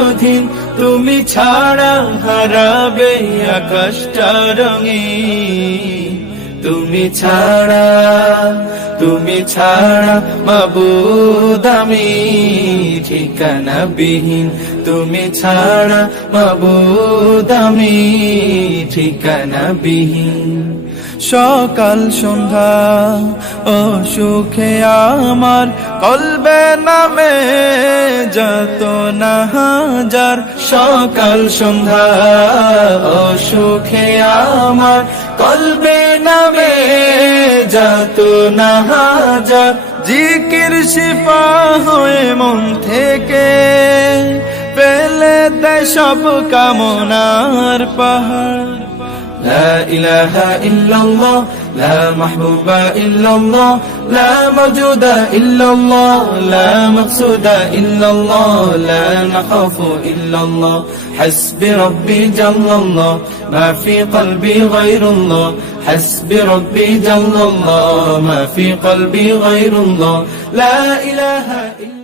অধীন তুমি ছাড়া হারাবে আকাশটা রঙে তুমি ছাড়া তুমি ছাড়া মাবুদ আমি। ঠিকানা বিহীন তুমি ছাড়া মাবুদ ঠিকানা বিহীন সকাল সন্ধ্যা ও সুখে আমার কলবে নামে যত না হাজার। সকাল সন্ধ্যা ও সুখে আমার কলবে যাত না হাজার জিকির শিপা হয়ে মন থেকে। পেলে দেয় সব কামনার পাহাড়। لا إله إلا الله لا محبوب إلا الله لا موجود إلا الله لا مقصود إلا الله لا نخاف إلا الله حسبي ربي جل الله ما في قلبي غير الله حسبي ربي جل الله ما في قلبي غير الله لا إله إلا